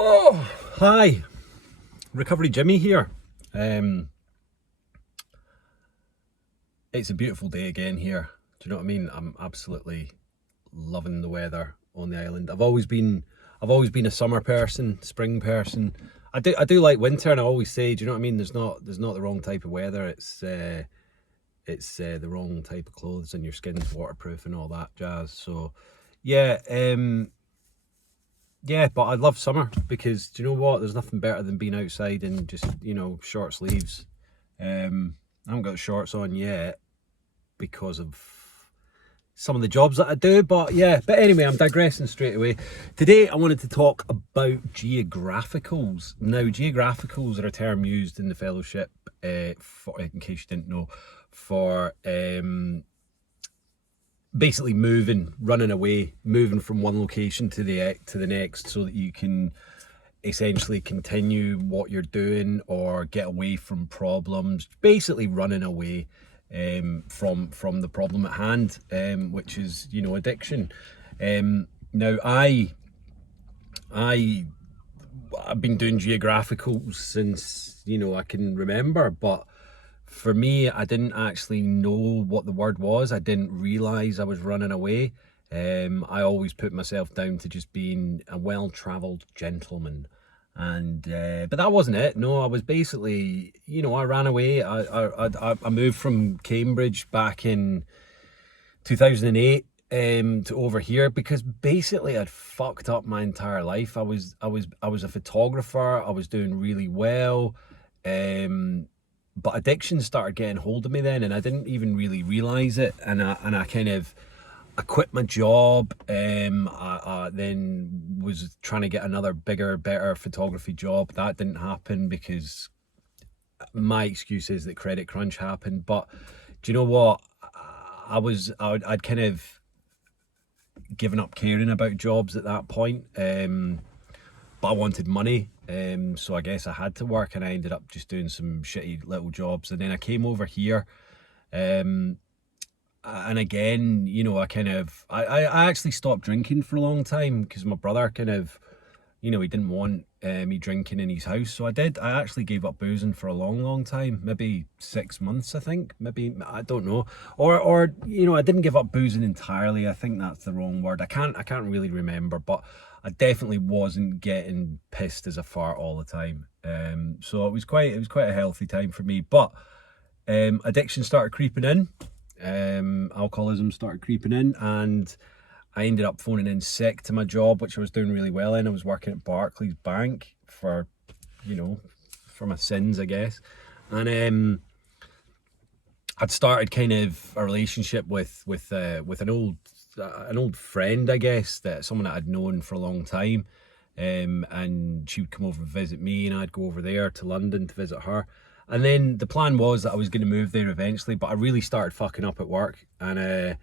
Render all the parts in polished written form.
Oh, hi, Recovery Jimmy here. It's a beautiful day again here. Do you know what I mean? I'm absolutely loving the weather on the island. I've always been a summer person, spring person. I do like winter, and I always say, do you know what I mean? There's not the wrong type of weather. It's the wrong type of clothes, and your skin's waterproof and all that jazz. So, yeah. Yeah, but I love summer because do you know what? There's nothing better than being outside and just, short sleeves. I haven't got shorts on yet because of some of the jobs that I do, but yeah. But anyway, I'm digressing straight away. Today I wanted to talk about geographicals. Now, geographicals are a term used in the fellowship, for, in case you didn't know, for basically running away, moving from one location to the next, so that you can essentially continue what you're doing or get away from problems. Basically, running away from the problem at hand, which is addiction. Now, I've been doing geographical since I can remember, but for me, I didn't actually know what the word was. I didn't realize I was running away. I always put myself down to just being a well-traveled gentleman, and but that wasn't it. No, I was basically, I ran away. I moved from Cambridge back in 2008 to over here because basically I'd fucked up my entire life. I was a photographer. I was doing really well. But addiction started getting hold of me then, and I didn't even really realize it. And I quit my job. I then was trying to get another bigger, better photography job. That didn't happen because my excuse is that credit crunch happened. But do you know what? I'd kind of given up caring about jobs at that point. But I wanted money, so I guess I had to work, and I ended up just doing some shitty little jobs. And then I came over here, and again, I actually stopped drinking for a long time because my brother he didn't want me drinking in his house, so I did. I actually gave up boozing for a long, long time, maybe 6 months, I think, maybe, I don't know, or I didn't give up boozing entirely. I think that's the wrong word. I can't really remember, but I definitely wasn't getting pissed as a fart all the time. So it was quite a healthy time for me. But addiction started creeping in, alcoholism started creeping in, and I ended up phoning in sick to my job, which I was doing really well in. I was working at Barclays Bank for my sins, I guess. And I'd started kind of a relationship with an old friend, I guess, that someone that I'd known for a long time. And she would come over and visit me, and I'd go over there to London to visit her. And then the plan was that I was going to move there eventually, but I really started fucking up at work, and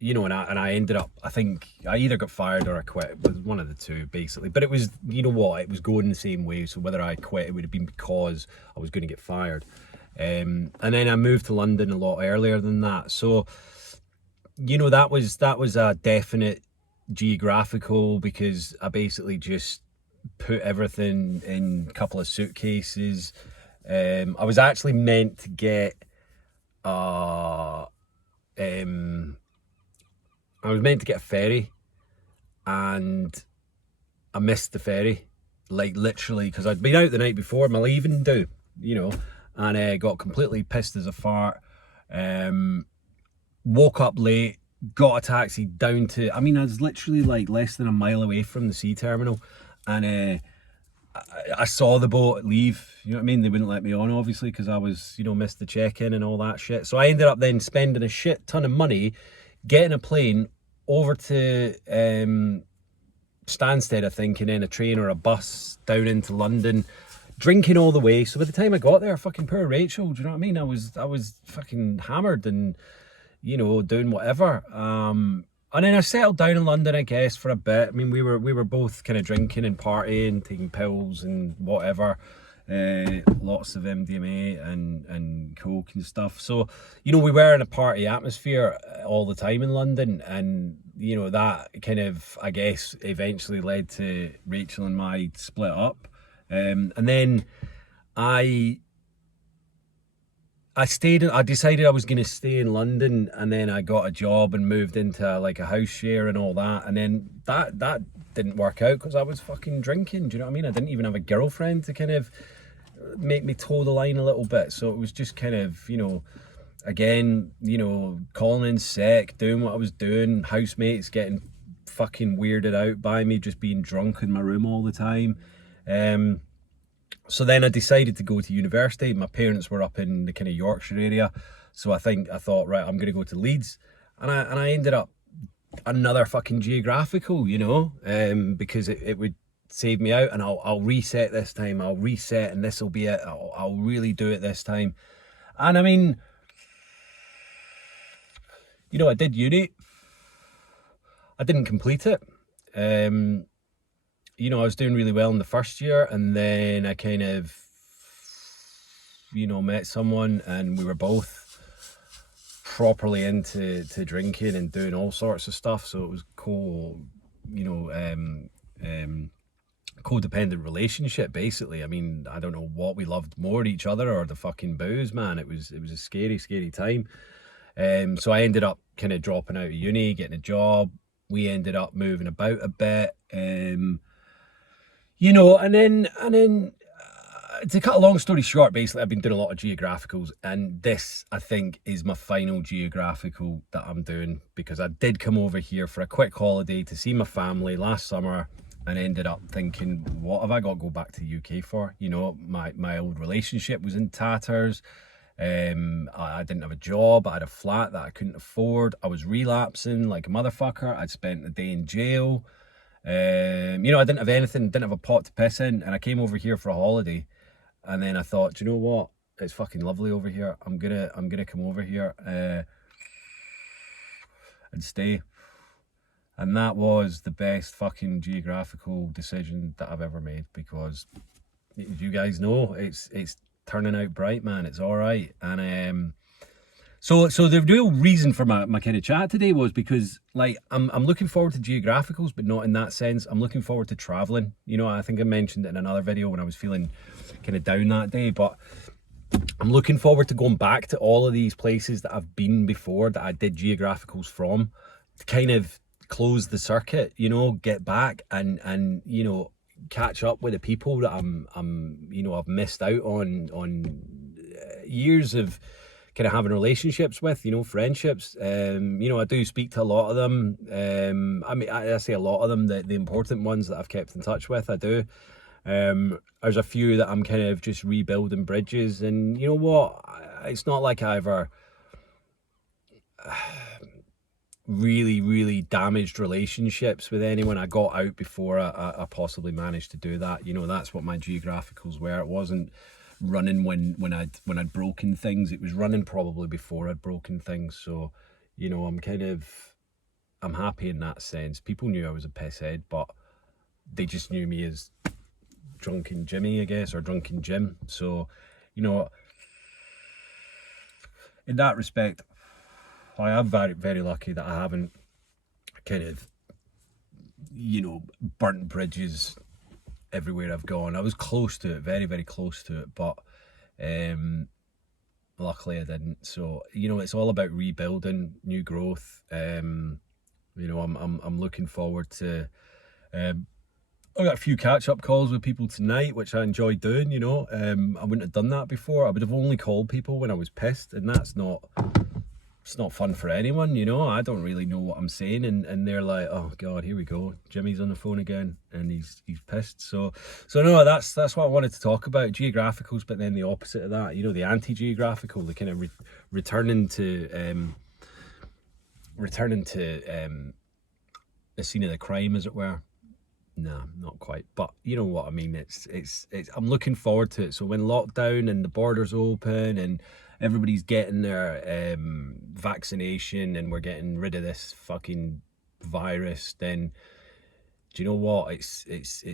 and I ended up, I think I either got fired or I quit. It was one of the two, basically. But it was, it was going the same way. So whether I quit, it would have been because I was going to get fired. And then I moved to London a lot earlier than that. So, that was a definite geographical, because I basically just put everything in a couple of suitcases. I was actually meant to get a ferry, and I missed the ferry, like literally, because I'd been out the night before, my leaving do, and got completely pissed as a fart. Woke up late, got a taxi down to, I was literally like less than a mile away from the sea terminal, and I saw the boat leave, you know what I mean? They wouldn't let me on, obviously, because I was, missed the check-in and all that shit. So I ended up then spending a shit ton of money getting a plane over to Stansted, I think, and then a train or a bus down into London, drinking all the way. So by the time I got there, fucking poor Rachel, do you know what I mean? I was fucking hammered and, doing whatever. And then I settled down in London, I guess, for a bit. We were both kind of drinking and partying, taking pills and whatever. lots of MDMA and coke and stuff. So, you know, we were in a party atmosphere all the time in London, and you know that kind of, I guess, eventually led to Rachel and my split up, and then I I decided I was going to stay in London, and then I got a job and moved into like a house share and all that, and then that didn't work out because I was fucking drinking. Do you know what I mean? I didn't even have a girlfriend to kind of make me toe the line a little bit, so it was just kind of, you know, again, you know, calling in sick, doing what I was doing, housemates getting fucking weirded out by me just being drunk in my room all the time. So then I decided to go to university. My parents were up in the kind of Yorkshire area, so I thought, right, I'm gonna go to Leeds, and I ended up another fucking geographical, you know, because it would save me out, and I'll reset this time. I'll reset, and this will be it. I'll really do it this time. And I mean, you know, I did uni. I didn't complete it. You know, I was doing really well in the first year, and then I kind of, you know, met someone, and we were both properly into drinking and doing all sorts of stuff. So it was codependent relationship, basically. I mean, I don't know what we loved more, each other or the fucking booze, man. It was a scary time. So I ended up kind of dropping out of uni, getting a job. We ended up moving about a bit. You know, and then to cut a long story short, basically, I've been doing a lot of geographicals, and this, I think, is my final geographical that I'm doing, because I did come over here for a quick holiday to see my family last summer, and ended up thinking, what have I got to go back to the UK for? You know, my old relationship was in tatters. I didn't have a job. I had a flat that I couldn't afford. I was relapsing like a motherfucker. I'd spent a day in jail. You know, I didn't have anything, didn't have a pot to piss in, and I came over here for a holiday, and then I thought, do you know what? It's fucking lovely over here. I'm gonna come over here and stay. And that was the best fucking geographical decision that I've ever made, because you guys know it's turning out bright, man. It's all right. And so the real reason for my kind of chat today was because, like, I'm looking forward to geographicals, but not in that sense. I'm looking forward to traveling. You know, I think I mentioned it in another video when I was feeling kind of down that day, but I'm looking forward to going back to all of these places that I've been before, that I did geographicals from, to kind of close the circuit, you know, get back and you know, catch up with the people that I'm you know, I've missed out on years of kind of having relationships with, you know, friendships. You know, I do speak to a lot of them. I mean, I say a lot of them, the important ones that I've kept in touch with, I do. There's a few that I'm kind of just rebuilding bridges, and you know what? It's not like I ever really damaged relationships with anyone. I got out before I possibly managed to do that. You know, that's what my geographicals were. It wasn't running when I'd broken things. It was running probably before I'd broken things. So, you know, I'm happy in that sense. People knew I was a pisshead, but they just knew me as Drunken Jimmy, I guess, or Drunken Jim. So, you know, in that respect, I am very lucky that I haven't kind of, you know, burnt bridges everywhere I've gone. I was close to it, very close to it, but luckily I didn't. So, you know, it's all about rebuilding, new growth. You know, I'm looking forward to I got a few catch-up calls with people tonight, which I enjoy doing, you know. I wouldn't have done that before. I would have only called people when I was pissed, and it's not fun for anyone, you know. I don't really know what I'm saying, and they're like, oh god, here we go, Jimmy's on the phone again, and he's pissed. So no, that's what I wanted to talk about, geographicals, but then the opposite of that, you know, the anti-geographical, the kind of returning to the scene of the crime, as it were. Nah, not quite, but you know what I mean. It's I'm looking forward to it. So when lockdown and the borders open and everybody's getting their vaccination and we're getting rid of this fucking virus, then do you know what? It's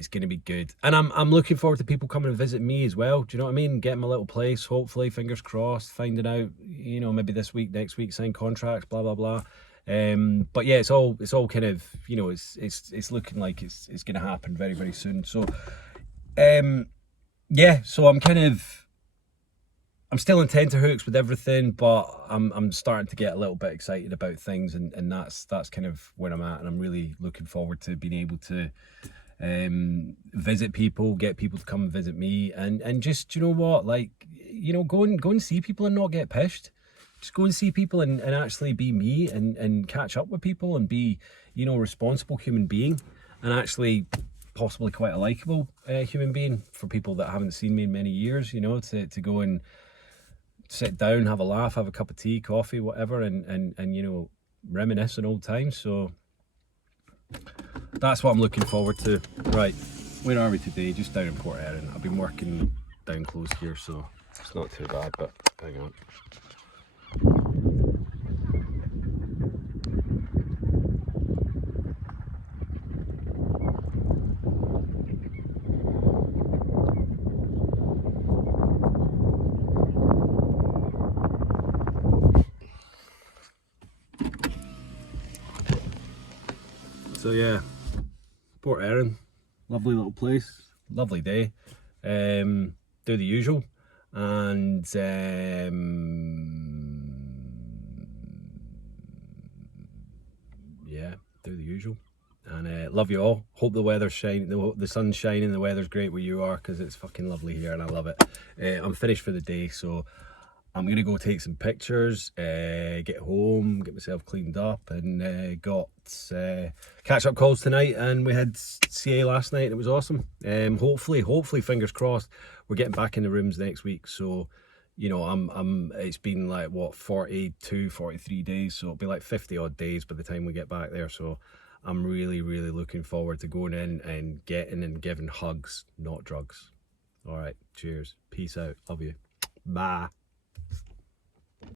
going to be good, and I'm looking forward to people coming and visit me as well. Do you know what I mean? Getting my little place, hopefully, fingers crossed. Finding out, you know, maybe this week, next week, sign contracts, blah blah blah. But yeah, it's all kind of, you know, it's looking like it's going to happen very very soon. So yeah, so I'm still in tenterhooks with everything, but I'm starting to get a little bit excited about things, and that's kind of where I'm at, and I'm really looking forward to being able to visit people, get people to come and visit me, and just, you know what, like, you know, go and see people and not get pissed. Just go and see people and actually be me, and catch up with people and be, you know, a responsible human being, and actually possibly quite a likable human being for people that haven't seen me in many years, you know, to go and sit down, have a laugh, have a cup of tea, coffee, whatever, and you know, reminisce on old times. So that's what I'm looking forward to. Right, where are we today? Just down in Port Erin. I've been working down close here, so it's not too bad, but hang on. So yeah, Port Erin, lovely little place, lovely day. Do the usual, and yeah, do the usual. And love you all. Hope the weather's shining, the sun's shining, the weather's great where you are, because it's fucking lovely here and I love it. I'm finished for the day, so I'm gonna go take some pictures, get home, get myself cleaned up, and got catch-up calls tonight, and we had CA last night and it was awesome. Hopefully, fingers crossed, we're getting back in the rooms next week. So, you know, it's been like, what, 42, 43 days, so it'll be like 50 odd days by the time we get back there. So I'm really, really looking forward to going in and getting and giving hugs, not drugs. All right, cheers, peace out, love you, bye.